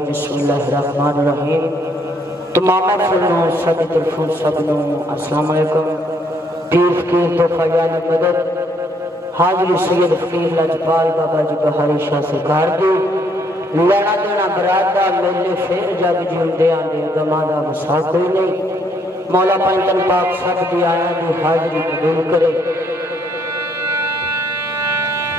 बिस्मिल्लाहिर्रहमानिर्रहीम। तमाम अस्सलाम वालेकुम। पीर फकीर तोहफा यानी मदद हाजिर सैयद फकीर लजपाल बाबा जी बहारी शाह सरकार दी लेना देना बरादा मेले फिर जग जिंदे आंदे गमा दा वसा कोई नहीं। मौला पंचन पाक सब दी आया दी हाजिरी कबूल करे।